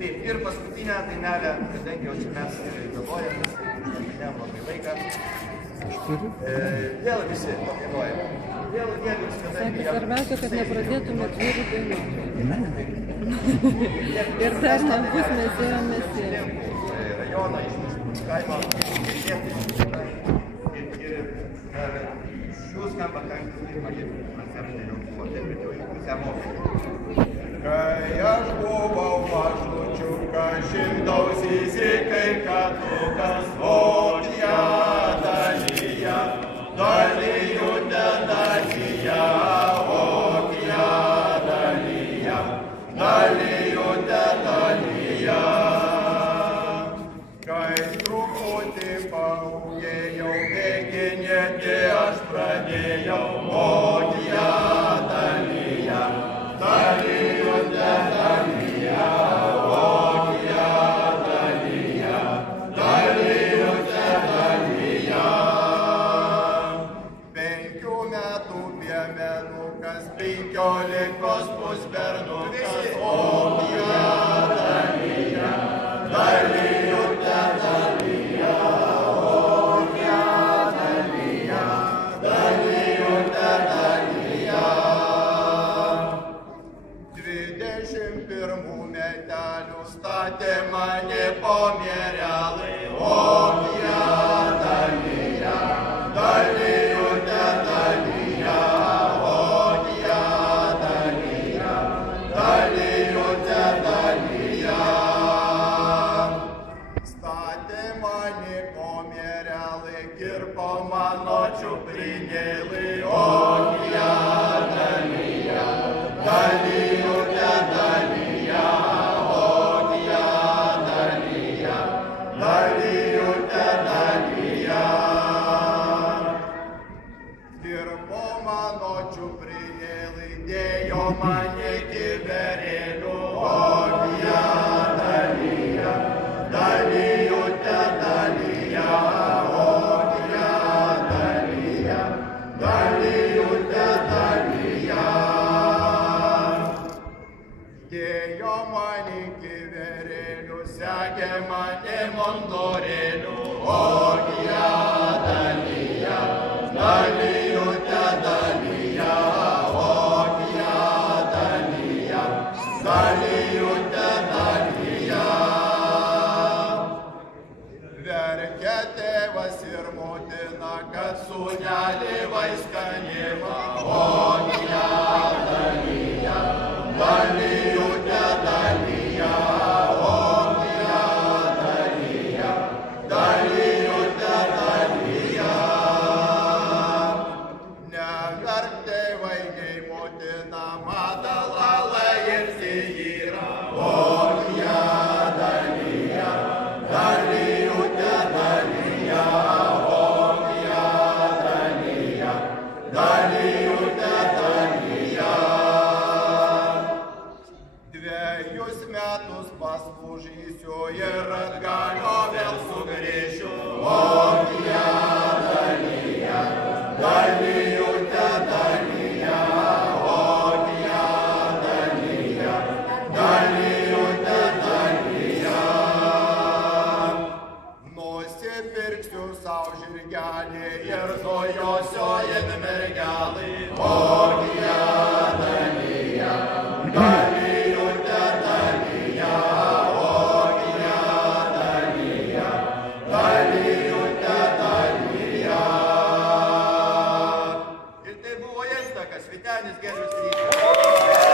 Taip, ir paskutinę dainelę, kadangi jau čia mes galvojamės, uždavinėjom labai laiką. Vėl visi padainuojame. Vėl vienas, kadangi... Svarbiausia, kad nepradėtumėt vyrų dainuoti. Ir dar nebus mes ėjomės į rajoną, iš kaimo, ir šių skamba kankinį mažai koncertai jau buvo, bet jau į pusę mokslų. Kai aš buvau mažučiukas, šimtausysi, kai katukas, vokia dalyja, dalyjute dalyja, vokia dalyja, dalyjute dalyja. Kai truputį paūgėjau, bėginėti aš pradėjau, vokia dalyja, dalyjute dalyja, vokia dalyja, dalyjute dalyja. 5 metų piemenukas, 15 pusbernukas, vokia dalyja, dalyjute dalyja, vokia dalyja, dalyjute dalyja. 21 metelių statė mane po mierelai, vokia dalyja, dalyjute dalyja, vokia dalyja, dalyjute dalyja. Statė mane po mierelai, kirpo mano čiuprinėlai, vokia dalyja, dalyjute dalyja, vokia dalyja, dalyjute dalyja. Kirpo mano čiuprinėlai, dėjo mane kiberėlių, vokia dalyja, dalyjute dalyja, vokia dalyja, dalyjute dalyja. Dėjo mane kiberėlių, sekė mane mondorėlių, vokia dalyja, dalyjute dalyja, vokia dalyja, dalyjute dalyja. Verkia tėvas ir motina, kad sūnelį vaiskanėma, vokia dalyja, dalyjute dalyja, vokia dalyja, dalyjute dalyja. Neverk tėvai nei motina, madalala ir zijyra, vokia dalyja, dalyjute dalyja, vokia dalyja, dalyjute dalyja. 2 metus paspužysiu ir atgalio vėl sugrįšiu, vokia dalyja, dalyjute dalyja, vokia dalyja, dalyjute dalyja. Nusipirksiu sau žirgelį ir nujosiu in mergelai, vokia dalyja, dalyjute dalyja, vokia dalyja, dalyjute dalyja. Ir tai buvo Intakas, Vytenis Gervius Rytis.